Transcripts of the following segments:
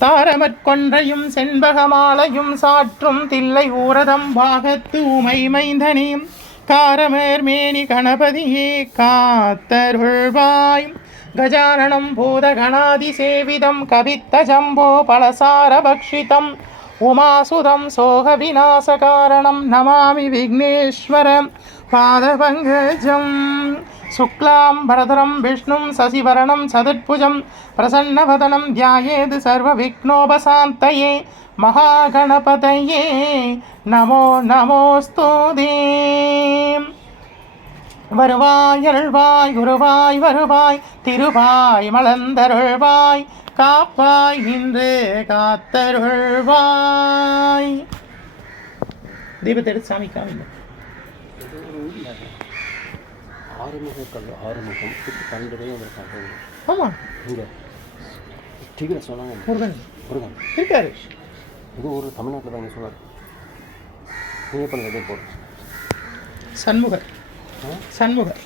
தாரமற்கொன்றையும் செண்பகமாலையும் சாற்றும் தில்லை ஊரதம் பாகத்து உமை மைந்தனையும் காரமேர்மேனி கணபதியே காத்தருள்வாய். கஜானனம் பூதகணாதி சேவிதம் கவித்த ஜம்போ பலசார பக்ஷிதம். உமாசுதம் சோக விநாசகாரணம் நமாமி விக்னேஸ்வரம் பாதபங்கஜம் சுக்லாம் பரதரம் விஷ்ணும் சசிவரணம் சதுட்புஜம் பிரசன்னவதனம் தியாயேது சர்வ விக்னோபசாந்தயே மகாகணபதையே நமோ நமோஸ்தூதே. வருவாய் அருள்வாய் குருவாய் வருவாய் திருவாய் மலர்ந்தருள்வாய் காப்பாய் இன்று காத்தருள்வாய். தீபத்தை சாமி காமிங்க. ஆறுமுக கல் ஆறுமுகம் பன்னெண்டு இருக்காங்க ஆமாம் இங்கே. டிவியில் சொன்னாங்க. முருகன். முருகன். இருக்காரு. இது ஒரு தமிழ்நாட்டில் தான் சொன்னார். நீங்கள் பண்ண இதே போடும் சண்முகர்? சண்முகர்.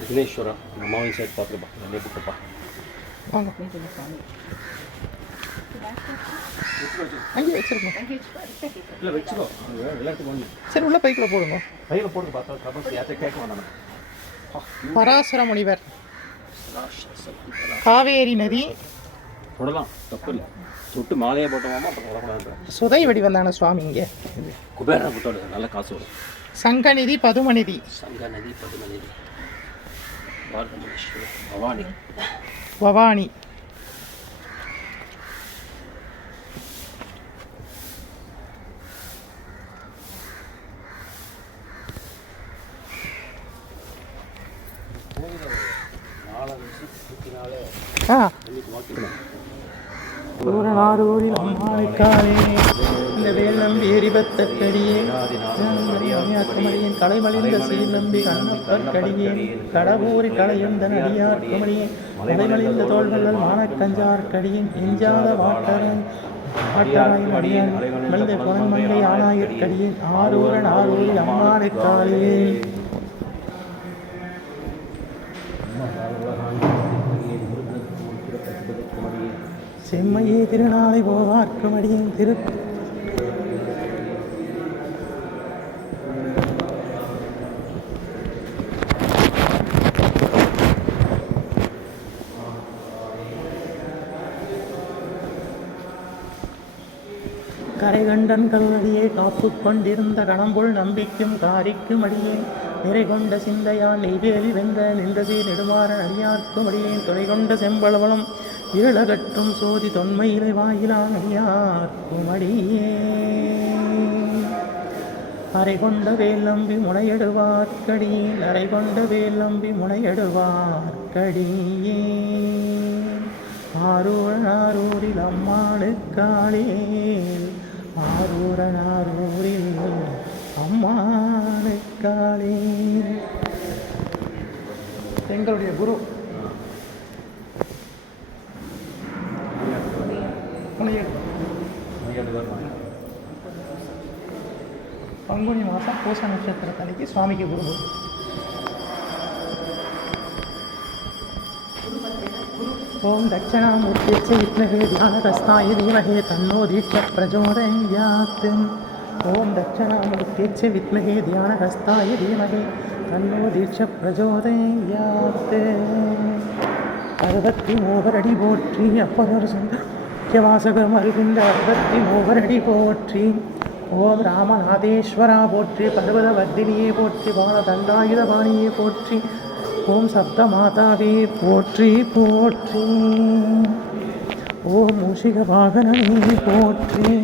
விக்னேஸ்வரா அந்த அம்மாவையும் சேர்த்து பார்த்துருப்பா. ரெண்டே புக்குப்பா வாங்க அங்கே வச்சிருக்கோம் சரி உள்ள பைக்கில் போடுங்க. கையில் போட்டு பார்த்தா பராசர முனிவர் காவேரி நதி. தொடலாம் தப்பு இல்லை. தொட்டு மாலையை போட்டோமாமா அப்புறம் தொடக்கூடாது. சுதை வடிவந்தான சுவாமி இங்கே. குபேரனை போட்டோடு நல்ல காசு வரும். சங்கநிதி பதுமநிதி சங்க நதி பதும நதி. பாரதமேஸ்வரர் பவானி பவானி நாலு வருஷம் இருபத்தி நாலு ஆ இன்னைக்கு வாக்கிக்கணும் ஊரனாரூரில் அம்மானுக்காலே இந்த வேல் நம்பி எரிபத்தக்கடியே அக்கமடியின் கலைமலிந்த சீர் நம்பி கண்ணப்பர் கடியேன் கடவுரி கலையுந்த நடியார்க்குமடியேன் கலைமலிந்த தோள்வல்லல் மானக்கஞ்சார் கடியேன் எஞ்சாத வாட்டரன். வாட்டராயும் அடியான் மலிந்த புனன்மங்கை ஆனாயிற்கடியேன் ஆரூரன் ஆரூரில் அம்மானுக்காலே செம்மையே திருநாளை போவார்க்கும் அடியின் திரு கரைகண்டன் கல்வடியே காப்பு கொண்டிருந்த கணம்புள் நம்பிக்கும் காரிக்கும் அடியேன் நிறை கொண்ட சிந்தையான் நெய்வேலி வெந்த நின்றதே நெடுமாற அடியார்க்கும் அடியேன் துறை கொண்ட செம்பளவளம் இருளகட்டும் சோதி தொன்மையிலை வாயிலான் குமடியே. அரை கொண்ட வேலம்பி நம்பி அரை கொண்ட வேலம்பி நம்பி முனையடுவார்க்கடியேன் ஆரூரன் ஆரூரில் அம்மானுக்காளேல் ஆரூரன் ஆரூரில் அம்மானுக்காளேல் எங்களுடைய குரு பங்குனி மாதம் பூச நட்சத்திரத்தன்னைக்கு சுவாமிக்கு குரு ஓம் தட்சிணாமூர்த்திச்ச வித்மகே தியானகஸ்தாய தீமகே தன்னோ தீட்ச பிரச்சோதயாத் ஓம் தட்சிணாமூர்த்திச்ச வித்மகே தியானகஸ்தாய தீமகே தன்னோ தீட்ச பிரச்சோதயாத் அறுபத்தி மூவரடி போற்றி அப்பரர் சுந்தரவாசகம் அருகின்ற அறுபத்தி மூவரடி போற்றி. ஓம் ராமநாதேஸ்வரா போற்றி பர்வத வர்தினியே போற்றி பால தண்டாயுதபாணியே போற்றி ஓம் சப்த மாதாவே போற்றி போற்றி. ஓம் மூஷிக வாகனமே போற்றி.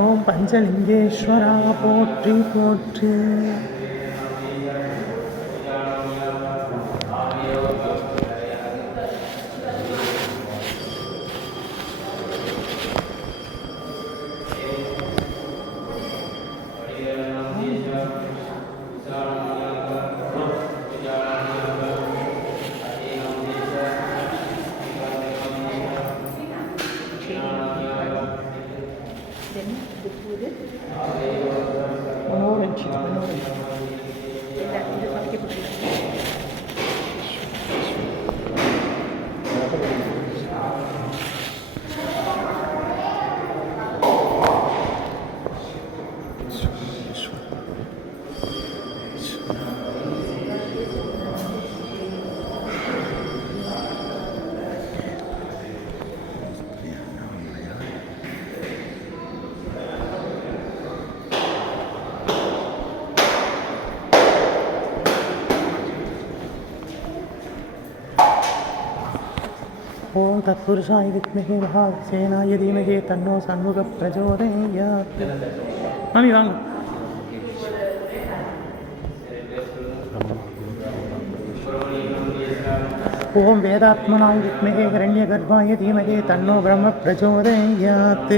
ஓம் பஞ்சலிங்கேஸ்வரா போற்றி போற்றி. ඕම් තත්පුරුෂාය විත්මහේ මහා සේනාය දීමහේ තන්නෝ සන්මුඛ ප්‍රචෝදනීය මම ඉවන් ඕම් වේදාත්මනාය විත්මහේ කරණ්‍ය ගර්භාය දීමහේ තන්නෝ බ්‍රහ්ම ප්‍රචෝදනීයාත්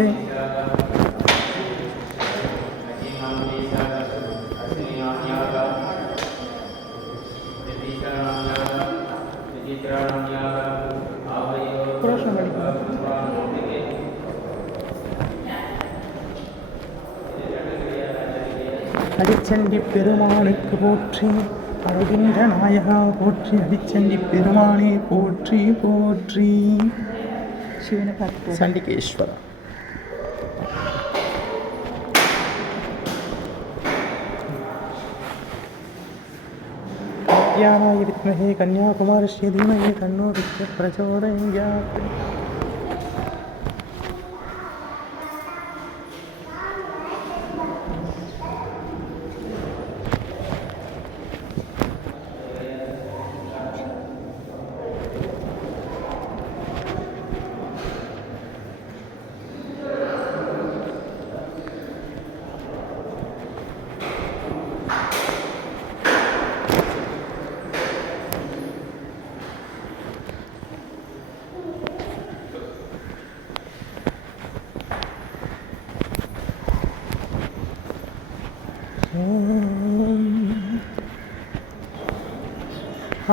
അടിച്ചന്റെ പെരുമാണിക്ക് പോற்றி അഴകിന്റെ നായക പോற்றி അടിച്ചന്റെ പെരുമാണി പോற்றி പോற்றி ശിവനെ ചണ്ഡികേശ്വര വിദ്യാനായ വിദ്മഹേ കന്യാകുമാരശ്രീ ധീമഹേ കണ്ണൂർ പ്രചോദയ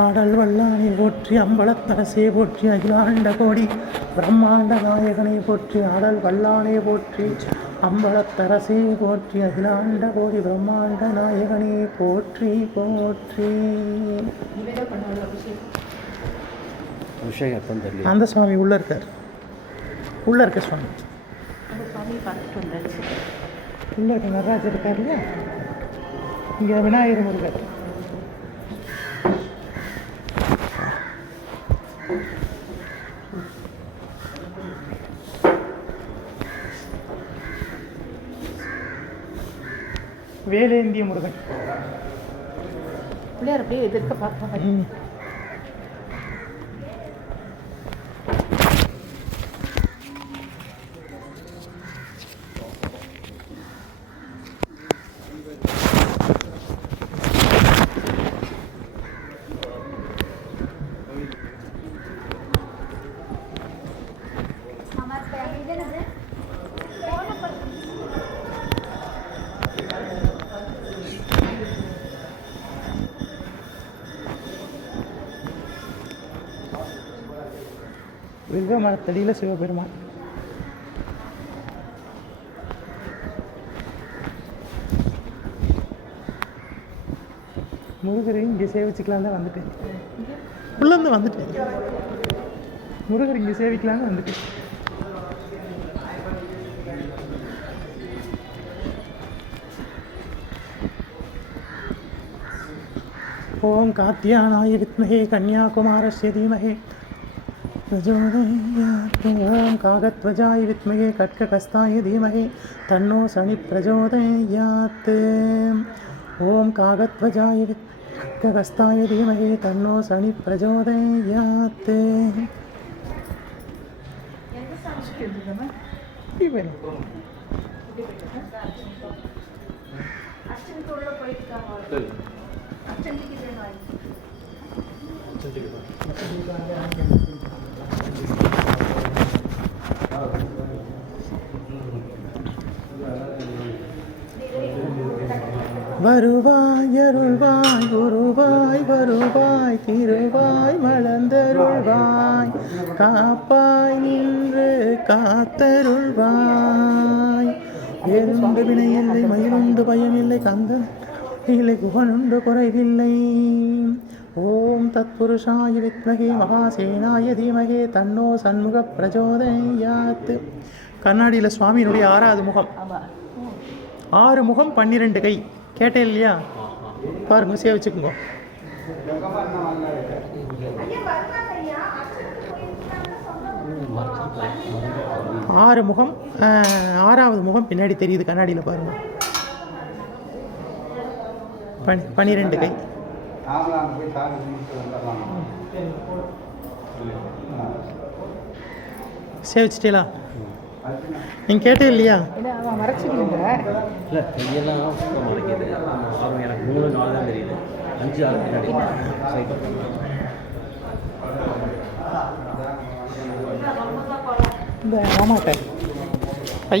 ஆடல் வல்லானை போற்றி அம்பலத்தரசே போற்றி அகிலாண்ட கோடி பிரம்மாண்ட நாயகனை போற்றி ஆடல் வல்லானே போற்றி அம்பலத்தரசே போற்றி அகிலாண்ட கோடி பிரம்மாண்ட நாயகனை போற்றி போற்றி. அந்த சுவாமி உள்ளே இருக்கார். உள்ளே இருக்க சுவாமி. உள்ள இருக்க நடராஜர் இருக்கார் இல்லையா இங்கே விநாயகர் முருகர். வேலேந்திய முருகன். பிள்ளையார் அப்படியே எதிர்க்க பார்ப்பாங்க வில்வ மரத்தடியில் சிவபெருமான். முருகரை இங்கே சேவிச்சுக்கலாம் தான் வந்துட்டேன். உள்ளேருந்து வந்துட்டேன். முருகர் இங்கே சேவிக்கலான்னு வந்துட்டேன். ஓம் காத்தியானாய வித்மகே கன்யாகுமாரஸ்ய தீமகே. प्रचोदयात् कागत्वजाय विद्महे कट्ककस्ताय धीमहि तन्नो शनि प्रचोदयात् ॐ कागत्वजाय कट्ककस्ताय धीमहि तन्नो शनि प्रचोदयात् ಅರ್ಚನೆ வருவாய் அருள்வாய் குருவாய் வருவாய் திருவாய் மலர்ந்தருள்வாய் காப்பாய் நின்று காத்தருள்வாய். வேறுண்டு வினையில்லை மயிலுண்டு பயமில்லை கந்தன் இல்லை குகனுண்டு குறைவில்லை. ஓம் தத்புருஷாய வித்மகே மகாசேனாய தீமகே தன்னோ சண்முக பிரச்சோதயாத் கண்ணாடியில் சுவாமியினுடைய ஆறாவது முகம். ஆறு முகம் பன்னிரெண்டு கை. கேட்டேன் இல்லையா? பாருங்க சேவிச்சுக்குங்க ஆறு முகம் ஆறாவது முகம் பின்னாடி தெரியுது கண்ணாடியில் பாருங்க. பனி பன்னிரெண்டு கை. ஆம்பளாங்க போய் சாமி கும்பிட்டு வந்துடலாம்? சேவிச்சிட்டீங்களா? நீங்கள் கேட்டே இல்லையா? இல்லை கையெல்லாம் மறைக்குது. ஆறு எனக்கு மூணு தான் தெரியுது. அஞ்சு ஆறு பின்னாடி. இந்த ஆமாட்ட பை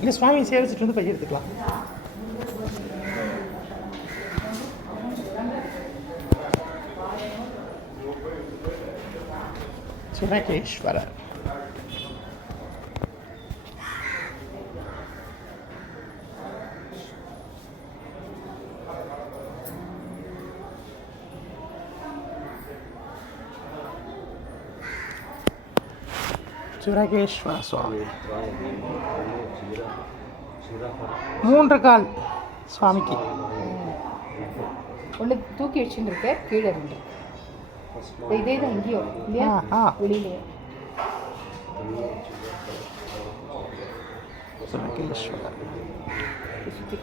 இல்லை சுவாமி சேவிச்சிட்டு வந்து பைய எடுத்துக்கலாம் சுரகேஸ்வரர் சுரகேஸ்வர சுவாமி. மூன்று கால் சுவாமிக்கு. ஒன்று தூக்கி வச்சுட்டு இருக்க கீழே ரெண்டு. இதே தான் இங்கேயும் இல்லையா. வெளியிலேயே. சுரகேஸ்வரர் சுற்றி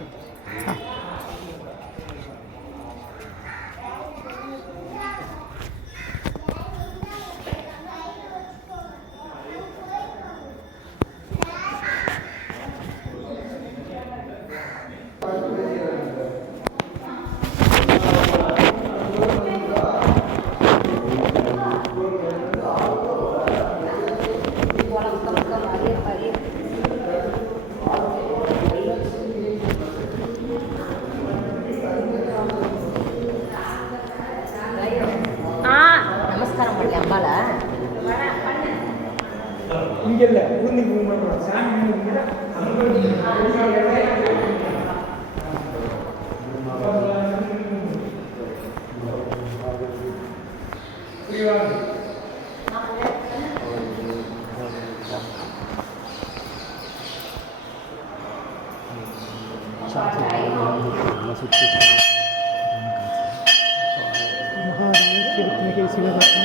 के सिवा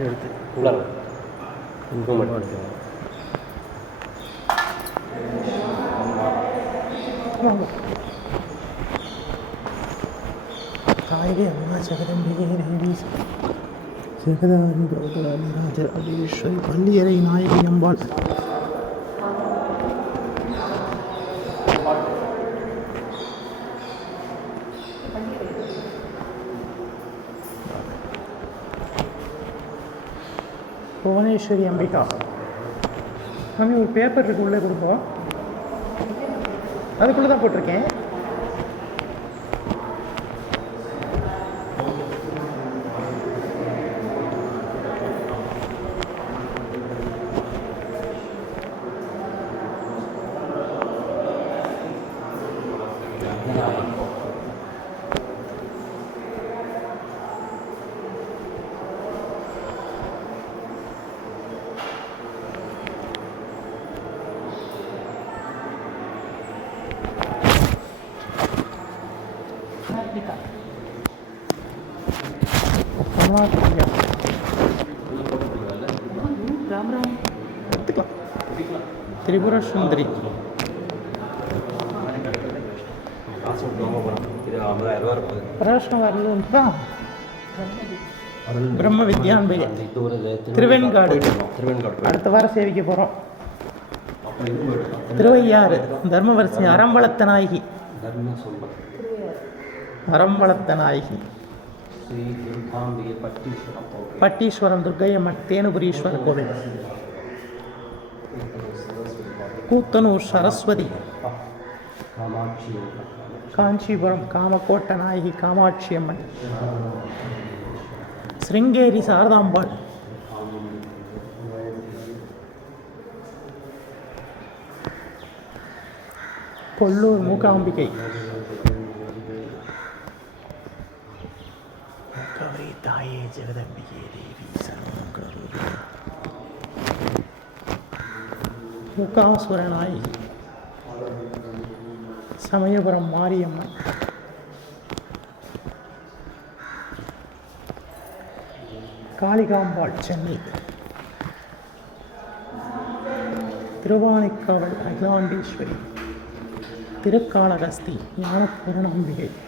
எடுத்து. உள்ளார. மூணு மட்டும் எடுத்து தாயே அம்மா ஜெகதம்பிகே தேவி ஜெகதானி கௌதராணி ராஜராஜேஸ்வரி பள்ளியறை புவனேஸ்வரி அம்பிகா. மாமி ஒரு பேப்பர் இருக்கு உள்ளே கொடுப்போம். அதுக்குள்ளே தான் போட்டிருக்கேன் கார்த்திகா கமலாபிரியா ராம் ராம் எடுத்துக்கலாம் திரிபுர சுந்தரி காசு விட்டு வாங்க போகிறோம் இது இருப்பாது பிரதர்ஷனம் வரல தான் பிரம்ம ஒரு திருவெண்காடு. அடுத்த வாரம் சேவிக்க போகிறோம் போயிட்டு திருவையாறு தர்மவரிசி அறம்பளத்த நாயகி. அறம்பளத்த நாயகி. ஸ்ரீ துர்காம்பிகை பட்டீஸ்வரம் போட்டு பட்டீஸ்வரம் துர்க்கையம்மன் தேனுபுரீஸ்வரர் கோவில் சரஸ்வதி கூத்தனூர் சரஸ்வதி காமாட்சி காஞ்சிபுரம் காமக்கோட்ட நாயகி காமாட்சி அம்மன் சிருங்கேரி சாரதாம்பாள் கொல்லூர் மூகாம்பிகை ஜெகதம்பிகே தேவி சர்வமங்களரூபிணி மூகாசுர சமயபுரம் மாரியம்மன். காளிகாம்பாள் சென்னை. திருவானைக்காவல் அகிலாண்டேஸ்வரி. திருக்காளகஸ்தி ஞானபூரணாம்பிகை மாமி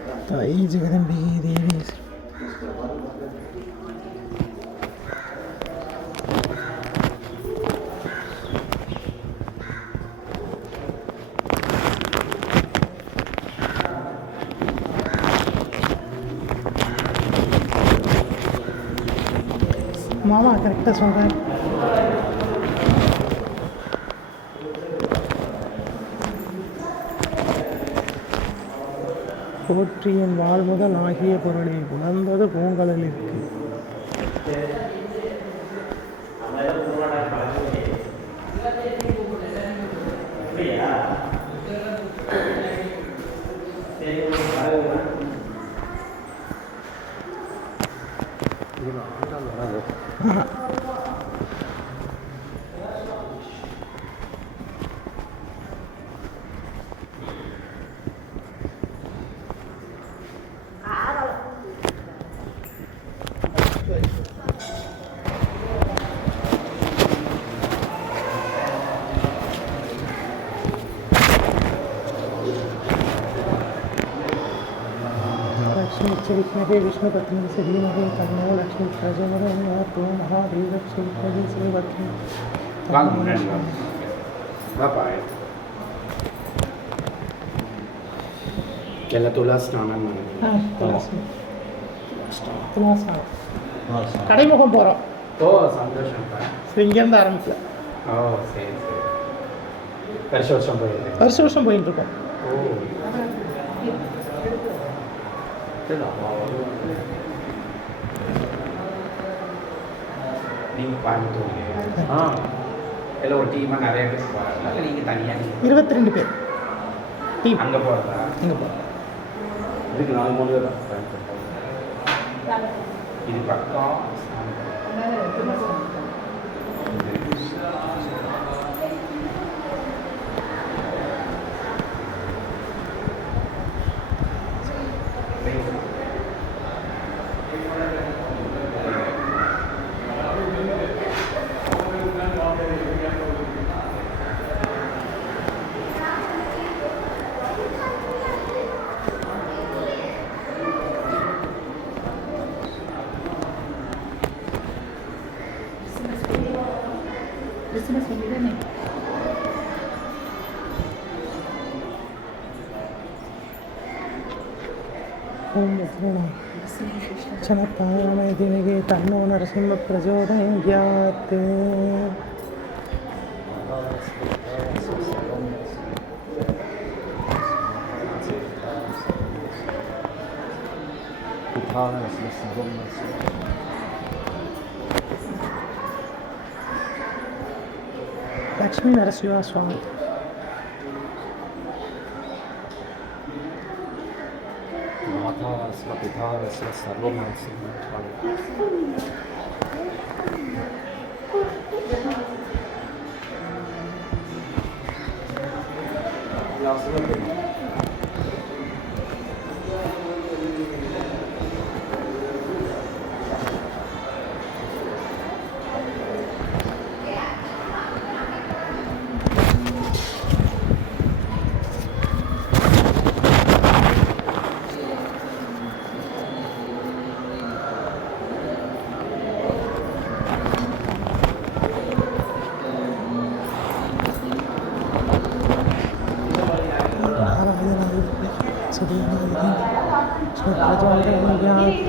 தாய் ஜெகதம்பிகை தேவி மாமா கரெக்டாக சொல்கிறேன் போற்றியின் வாழ்முதல் ஆகிய பொருளை உணர்ந்தது பூங்கலிற்கு लक्ष्मी विष्णुवे विष्णुपत्नी से धीमहि तन्नो लक्ष्मी प्रचोदयात् महादेवस्य विद्महे श्रीवत्नी வாங்க முன்னாடி வாங்க வாப்பா ಎಲ್ಲ ತುಲಾ ಸ್ನಾನ ಮಾಡಿ துலாசனம் கடைமுகம் போகிறோம் ಓ ಸಂತೋಷಪ್ಪ இங்கேருந்து ஆரம்பிக்கல ಓ ಸರಿ ಸರಿ ವರ್ಷ ವರ್ಷ போயிருக்கேன் வருஷம் வருஷம் போயிட்டு இருக்கோம் ஓ நீங்கள் கோயம்புத்தூர் ஆ இல்லை ஒரு டீமாக நிறைய பேர். போகிறாங்க நீங்கள் தனியாக இருபத்தி ரெண்டு பேர் டீம். அங்கே போகிறதா இங்கே போகிறோம் இதுக்கு நாலு மூணு பேர் இது பக்கம். शनत्पायमयति निगे तन्नो नरसिंहप्रचोदयात् लक्ष्मीनरसिंहस्वामी సారస్య సర్వమనసి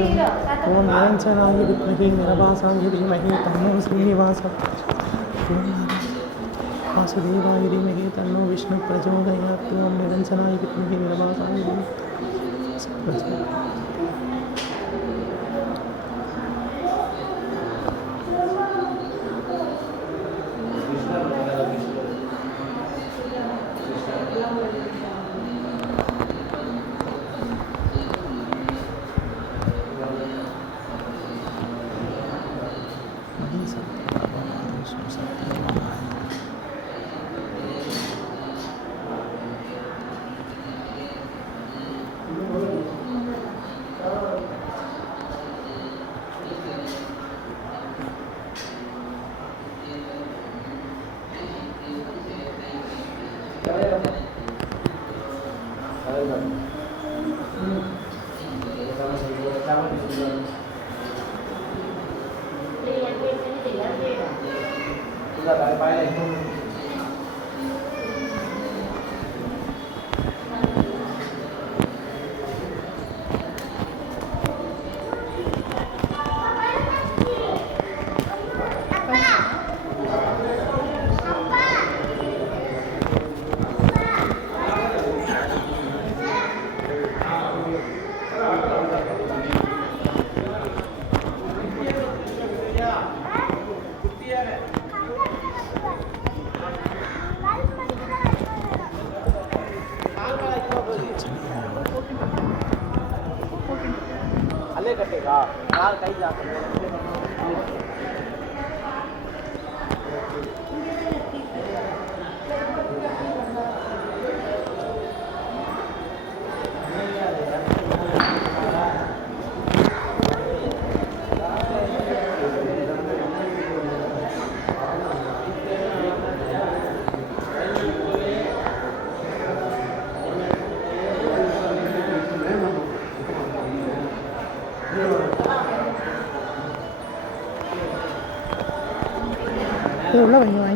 ॐ नारायणसानाय विद्महे नरवासाय धीमहि तन्नो श्रीनिवासः ॐ वासुदेवाय धीमहि तन्नो विष्णुः प्रचोदयात् ॐ निरञ्जनाय विद्महे नरवासाय प्रचोदयात् நிரஞ்சனாய வித்மகே நிரபாசாய தீமகி இது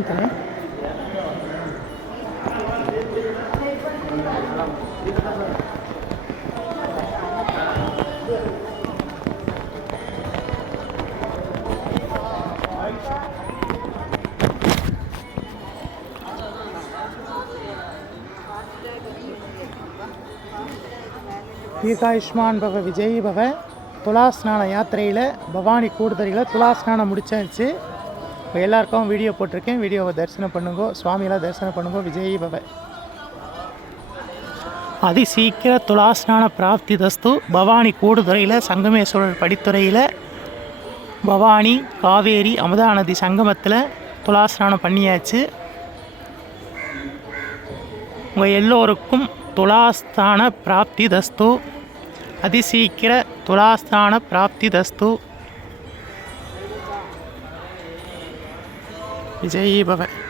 உள்ள வைங்க பவ விஜய் பவ துலாஸ்நான யாத்திரையில் பவானி கூடுதலில் துலாஸ்நானம் முடிச்சாச்சு. இப்போ எல்லாருக்கும் வீடியோ போட்டிருக்கேன். வீடியோவை தரிசனம் பண்ணுங்க. சுவாமியெல்லாம் தரிசனம் பண்ணுங்க. விஜய் பவ. அதி சீக்கிர துலாஸ்நான பிராப்தி தஸ்து. பவானி கூடுதுறையில் சங்கமேஸ்வரர் படித்துறையில் பவானி காவேரி அமுதா நதி சங்கமத்தில் துலாஸ்நானம் பண்ணியாச்சு. உங்கள் எல்லோருக்கும் துலாஸ்தான பிராப்தி தஸ்து. அதிசீக்கிர துலாஸ்தான பிராப்தி தஸ்து. Idzie i bawę.